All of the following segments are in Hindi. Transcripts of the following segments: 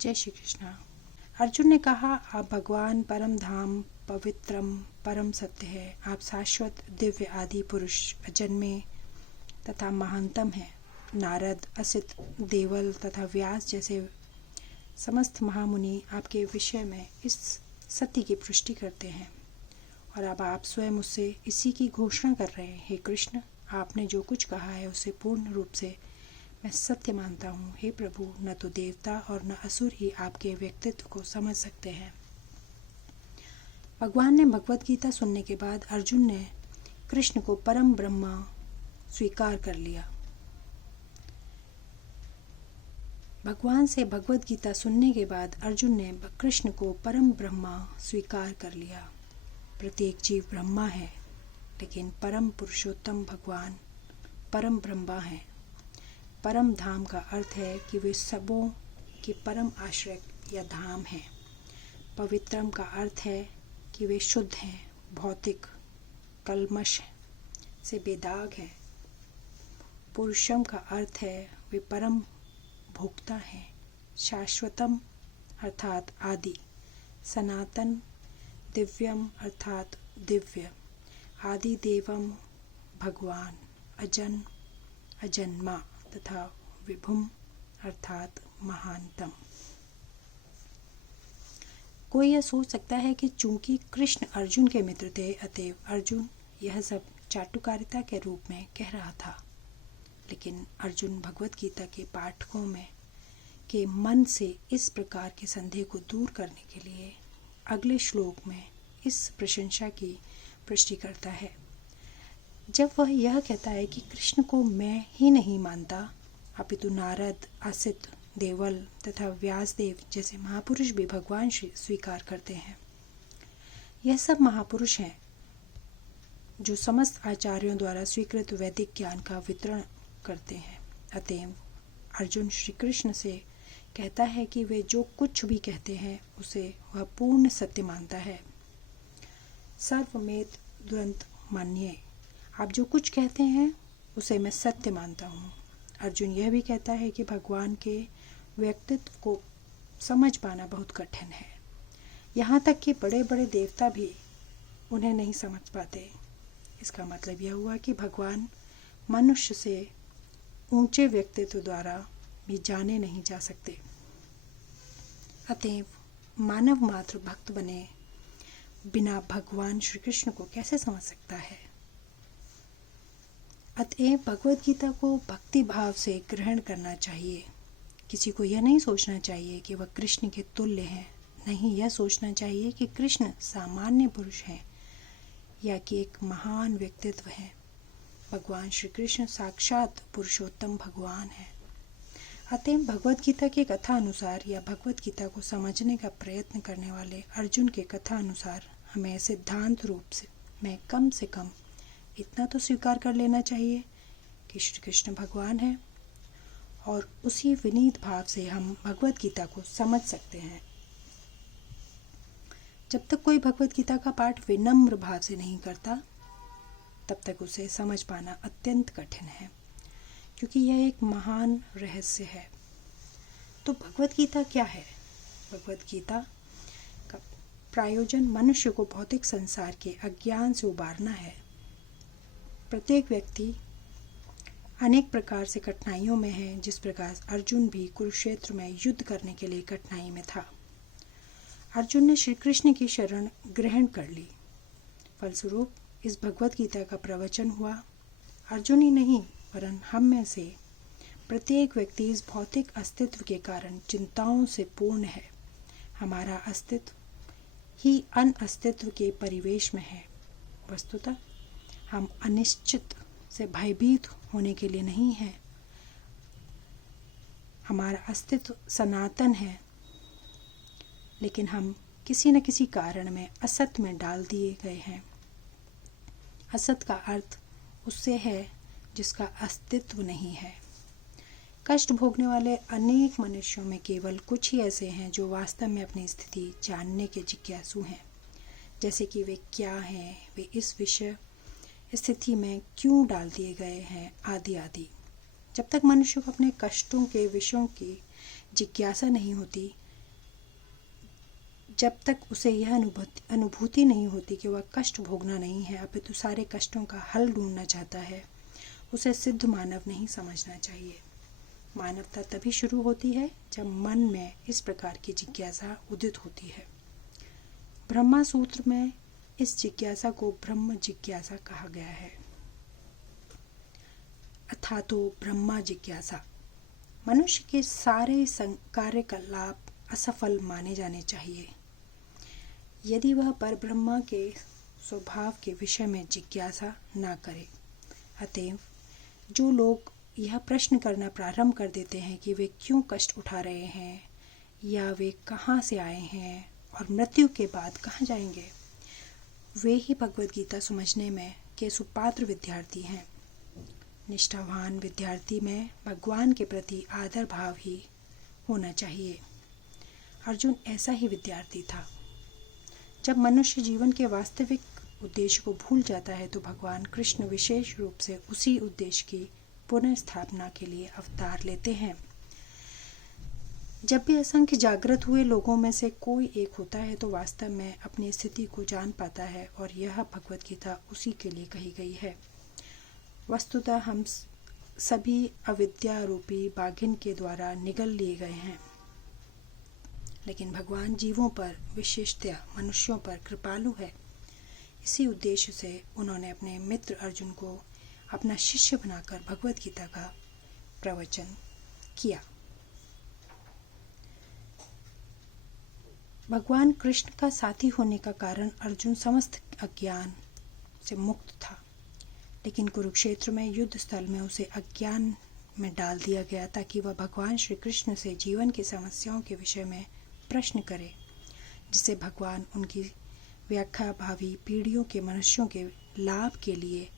जय श्री कृष्ण। अर्जुन ने कहा, आप भगवान परम धाम पवित्रम परम सत्य है। आप शाश्वत दिव्य आदि पुरुष अजन्मे तथा महानतम हैं। नारद, असित, देवल तथा व्यास जैसे समस्त महामुनि आपके विषय में इस सत्य की पुष्टि करते हैं और अब आप स्वयं उससे इसी की घोषणा कर रहे हैं। हे कृष्ण, आपने जो कुछ कहा है उसे पूर्ण रूप से मैं सत्य मानता हूँ। हे प्रभु, न तो देवता और न असुर ही आपके व्यक्तित्व को समझ सकते हैं। भगवान ने भगवत गीता सुनने के बाद अर्जुन ने कृष्ण को परम ब्रह्म स्वीकार कर लिया। भगवान से भगवत गीता सुनने के बाद अर्जुन ने कृष्ण को परम ब्रह्मा स्वीकार कर लिया। प्रत्येक जीव ब्रह्मा है, लेकिन परम पुरुषोत्तम भगवान परम ब्रह्मा है। परम धाम का अर्थ है कि वे सबों के परम आश्रय या धाम है। पवित्रम का अर्थ है कि वे शुद्ध हैं, भौतिक कलमश से बेदाग हैं। पुरुषम का अर्थ है वे परम भोक्ता हैं। शाश्वतम अर्थात आदि, सनातन, दिव्यम अर्थात दिव्य, आदि देवम भगवान, अजन अजन्मा तथा विभुम अर्थात महानतम। कोई यह सोच सकता है कि चूंकि कृष्ण अर्जुन के मित्र थे, अतएव अर्जुन यह सब चाटुकारिता के रूप में कह रहा था। लेकिन अर्जुन भगवत गीता के पाठकों में के मन से इस प्रकार के संदेह को दूर करने के लिए अगले श्लोक में इस प्रशंसा की पुष्टि करता है। जब वह यह कहता है कि कृष्ण को मैं ही नहीं मानता, अपितु नारद, असित, देवल तथा व्यासदेव जैसे महापुरुष भी भगवान स्वीकार करते हैं। यह सब महापुरुष हैं जो समस्त आचार्यों द्वारा स्वीकृत वैदिक ज्ञान का वितरण करते हैं। अतएव अर्जुन श्री कृष्ण से कहता है कि वे जो कुछ भी कहते हैं उसे वह पूर्ण सत्य मानता है। सर्वमेत दुरंत मान्ये, आप जो कुछ कहते हैं उसे मैं सत्य मानता हूँ। अर्जुन यह भी कहता है कि भगवान के व्यक्तित्व को समझ पाना बहुत कठिन है। यहाँ तक कि बड़े बड़े देवता भी उन्हें नहीं समझ पाते। इसका मतलब यह हुआ कि भगवान मनुष्य से ऊंचे व्यक्तित्व द्वारा भी जाने नहीं जा सकते। अतएव मानव मात्र भक्त बने बिना भगवान श्री कृष्ण को कैसे समझ सकता है। अतएव भगवत गीता को भक्ति भाव से ग्रहण करना चाहिए। किसी को यह नहीं सोचना चाहिए कि वह कृष्ण के तुल्य हैं। नहीं, यह सोचना चाहिए कि कृष्ण सामान्य पुरुष हैं या कि एक महान व्यक्तित्व है। भगवान श्री कृष्ण साक्षात पुरुषोत्तम भगवान है। अतएव भगवत गीता की कथा अनुसार या भगवत गीता को समझने का प्रयत्न करने वाले अर्जुन के कथा अनुसार हमें सिद्धांत रूप में कम से कम इतना तो स्वीकार कर लेना चाहिए कि श्री कृष्ण भगवान है, और उसी विनीत भाव से हम भगवत गीता को समझ सकते हैं। जब तक कोई भगवत गीता का पाठ विनम्र भाव से नहीं करता, तब तक उसे समझ पाना अत्यंत कठिन है, क्योंकि यह एक महान रहस्य है। तो भगवत गीता क्या है? भगवत गीता का प्रायोजन मनुष्य को भौतिक संसार के अज्ञान से उबारना है। प्रत्येक व्यक्ति अनेक प्रकार से कठिनाइयों में है, जिस प्रकार अर्जुन भी कुरुक्षेत्र में युद्ध करने के लिए कठिनाई में था। अर्जुन ने श्री कृष्ण की शरण ग्रहण कर ली। फलस्वरूप इस भगवत गीता का प्रवचन हुआ। अर्जुन ही नहीं, वरन हम में से प्रत्येक व्यक्ति इस भौतिक अस्तित्व के कारण चिंताओं से पूर्ण है। हमारा अस्तित्व ही अनअस्तित्व के परिवेश में है। वस्तुतः हम अनिश्चित से भयभीत होने के लिए नहीं हैं। हमारा अस्तित्व सनातन है, लेकिन हम किसी न किसी कारण में असत में डाल दिए गए हैं। असत का अर्थ उससे है जिसका अस्तित्व नहीं है। कष्ट भोगने वाले अनेक मनुष्यों में केवल कुछ ही ऐसे हैं जो वास्तव में अपनी स्थिति जानने के जिज्ञासु हैं, जैसे कि वे क्या हैं, वे इस विषय स्थिति में क्यों डाल दिए गए हैं, आदि आदि। जब तक मनुष्य को अपने कष्टों के विषयों की जिज्ञासा नहीं होती, जब तक उसे यह अनुभूति नहीं होती कि वह कष्ट भोगना नहीं है अपितु सारे कष्टों का हल ढूंढना चाहता है, उसे सिद्ध मानव नहीं समझना चाहिए। मानवता तभी शुरू होती है जब मन में इस प्रकार की जिज्ञासा उदित होती है। ब्रह्मा सूत्र में इस जिज्ञासा को ब्रह्म जिज्ञासा कहा गया है। अथातो ब्रह्मा जिज्ञासा। मनुष्य के सारे कार्यकलाप असफल माने जाने चाहिए यदि वह परब्रह्मा के स्वभाव के विषय में जिज्ञासा न करे। अतएव जो लोग यह प्रश्न करना प्रारंभ कर देते हैं कि वे क्यों कष्ट उठा रहे हैं या वे कहाँ से आए हैं और मृत्यु के बाद कहाँ जाएंगे, वे ही भगवद गीता समझने में के सुपात्र विद्यार्थी हैं। निष्ठावान विद्यार्थी में भगवान के प्रति आदर भाव ही होना चाहिए। अर्जुन ऐसा ही विद्यार्थी था। जब मनुष्य जीवन के वास्तविक उद्देश्य को भूल जाता है तो भगवान कृष्ण विशेष रूप से उसी उद्देश्य की पुनः स्थापना के लिए अवतार लेते हैं। जब भी असंख्य जागृत हुए लोगों में से कोई एक होता है तो वास्तव में अपनी स्थिति को जान पाता है और यह भगवद गीता उसी के लिए कही गई है। वस्तुतः हम सभी अविद्या रूपी बाघिन के द्वारा निगल लिए गए हैं, लेकिन भगवान जीवों पर विशेषतया मनुष्यों पर कृपालु है। इसी उद्देश्य से उन्होंने अपने मित्र अर्जुन को अपना शिष्य बनाकर भगवद गीता का प्रवचन किया। भगवान कृष्ण का साथी होने का कारण अर्जुन समस्त अज्ञान से मुक्त था, लेकिन कुरुक्षेत्र में युद्ध स्थल में उसे अज्ञान में डाल दिया गया ताकि वह भगवान श्री कृष्ण से जीवन की समस्याओं के विषय में प्रश्न करे, जिससे भगवान उनकी व्याख्या भावी पीढ़ियों के मनुष्यों के लाभ के लिए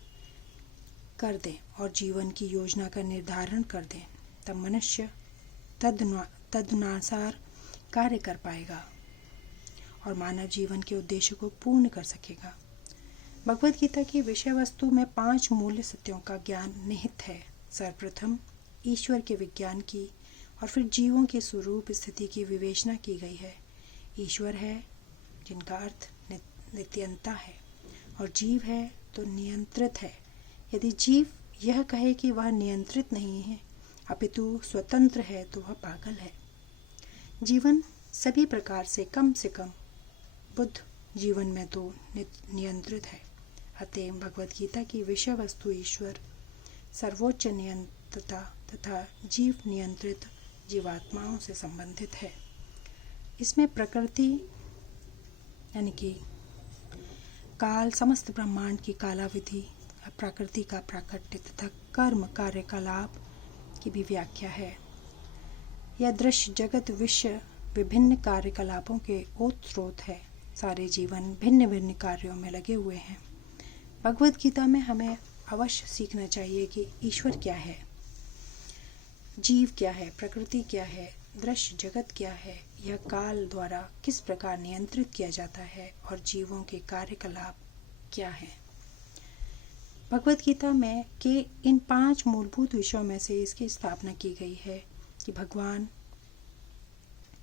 कर दें और जीवन की योजना का निर्धारण कर दें। तब मनुष्य तदनुसार कार्य कर पाएगा और मानव जीवन के उद्देश्य को पूर्ण कर सकेगा। भगवद गीता की विषय वस्तु में 5 मूल्य सत्यों का ज्ञान निहित है। सर्वप्रथम ईश्वर के विज्ञान की और फिर जीवों के स्वरूप स्थिति की विवेचना की गई है। ईश्वर है जिनका अर्थ नित्यंता है और जीव है तो नियंत्रित है। यदि जीव यह कहे कि वह नियंत्रित नहीं है अपितु स्वतंत्र है तो वह पागल है। जीवन सभी प्रकार से कम बुद्ध जीवन में तो नियंत्रित है। अतएव भगवद गीता की विषय वस्तु ईश्वर सर्वोच्च नियंत्रता तथा जीव नियंत्रित जीवात्माओं से संबंधित है। इसमें प्रकृति यानी कि काल, समस्त ब्रह्मांड की कालाविधि, प्रकृति का प्राकट्य तथा कर्म कार्यकलाप की भी व्याख्या है। यह दृश्य जगत विश्व विभिन्न कार्यकलापों के ओतस्रोत है। सारे जीवन भिन्न भिन्न कार्यों में लगे हुए हैं। भगवद गीता में हमें अवश्य सीखना चाहिए कि ईश्वर क्या है, जीव क्या है, प्रकृति क्या है, दृश्य जगत क्या है, यह काल द्वारा किस प्रकार नियंत्रित किया जाता है और जीवों के कार्यकलाप क्या है। भगवद गीता में के इन 5 मूलभूत विषयों में से इसकी स्थापना की गई है कि भगवान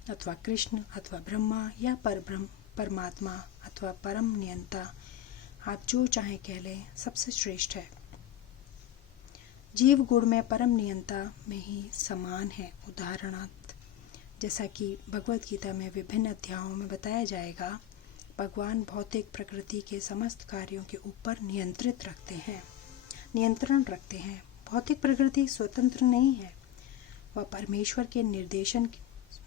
अथवा कृष्ण अथवा ब्रह्मा या परमात्मा अथवा परम नियंता, आप जो चाहें कह लें, सबसे श्रेष्ठ है। जीव गुण में परम नियंता में ही समान है। उदाहरणार्थ जैसा कि भगवद गीता में विभिन्न अध्यायों में बताया जाएगा, भगवान भौतिक प्रकृति के समस्त कार्यों के ऊपर नियंत्रण रखते हैं। भौतिक प्रकृति स्वतंत्र नहीं है, वह परमेश्वर के निर्देशन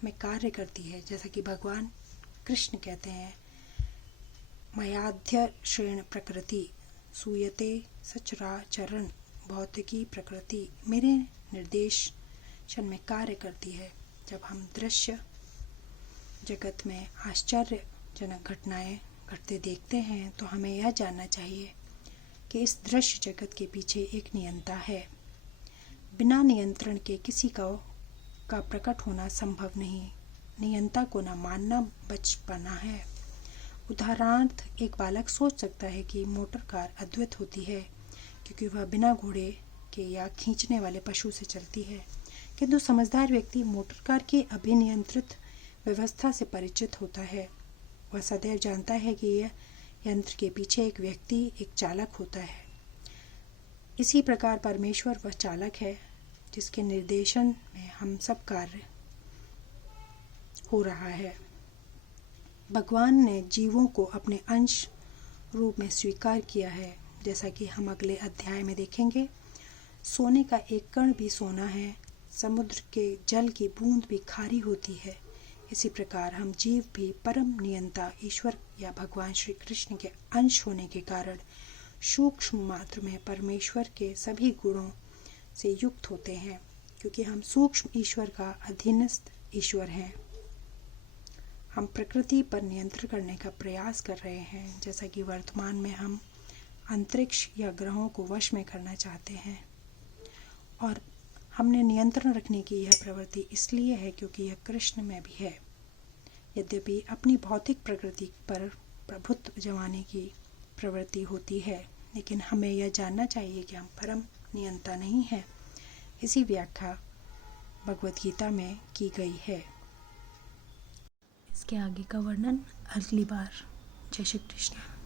में कार्य करती है। जैसा कि भगवान कृष्ण कहते हैं, मयाध्यक्षेण प्रकृति सूयते सचराचरण। भौतिकी प्रकृति मेरे निर्देशन में कार्य करती है। जब हम दृश्य जगत में आश्चर्यजनक घटनाएं घटते देखते हैं तो हमें यह जानना चाहिए कि इस दृश्य जगत के पीछे एक नियंता है। बिना नियंत्रण के किसी का प्रकट होना संभव नहीं। नियंता को न मानना बचपना है। उदाहरणार्थ एक बालक सोच सकता है कि मोटर कार अद्भुत होती है क्योंकि वह बिना घोड़े के या खींचने वाले पशु से चलती है, किंतु समझदार व्यक्ति मोटर कार की अभिनियंत्रित व्यवस्था से परिचित होता है वह सदैव जानता है कि यह यंत्र के पीछे एक व्यक्ति, एक चालक होता है। इसी प्रकार परमेश्वर वह चालक है जिसके निर्देशन में हम सब कार्य हो रहा है। भगवान ने जीवों को अपने अंश रूप में स्वीकार किया है। जैसा कि हम अगले अध्याय में देखेंगे, सोने का एक कण भी सोना है, समुद्र के जल की बूंद भी खारी होती है। इसी प्रकार हम जीव भी परम नियंता ईश्वर या भगवान श्री कृष्ण के अंश होने के कारण सूक्ष्म मात्र में परमेश्वर के सभी गुणों से युक्त होते हैं, क्योंकि हम सूक्ष्म ईश्वर का अधीनस्थ ईश्वर हैं। हम प्रकृति पर नियंत्रण करने का प्रयास कर रहे हैं, जैसा कि वर्तमान में हम अंतरिक्ष या ग्रहों को वश में करना चाहते हैं। और हमने नियंत्रण रखने की यह प्रवृत्ति इसलिए है क्योंकि यह कृष्ण में भी है। यद्यपि अपनी भौतिक प्रकृति पर प्रभुत्व जमाने की प्रवृत्ति होती है, लेकिन हमें यह जानना चाहिए कि हम परम नियंता नहीं हैं। इसी व्याख्या भगवद गीता में की गई है। इसके आगे का वर्णन अगली बार। जय श्री कृष्ण।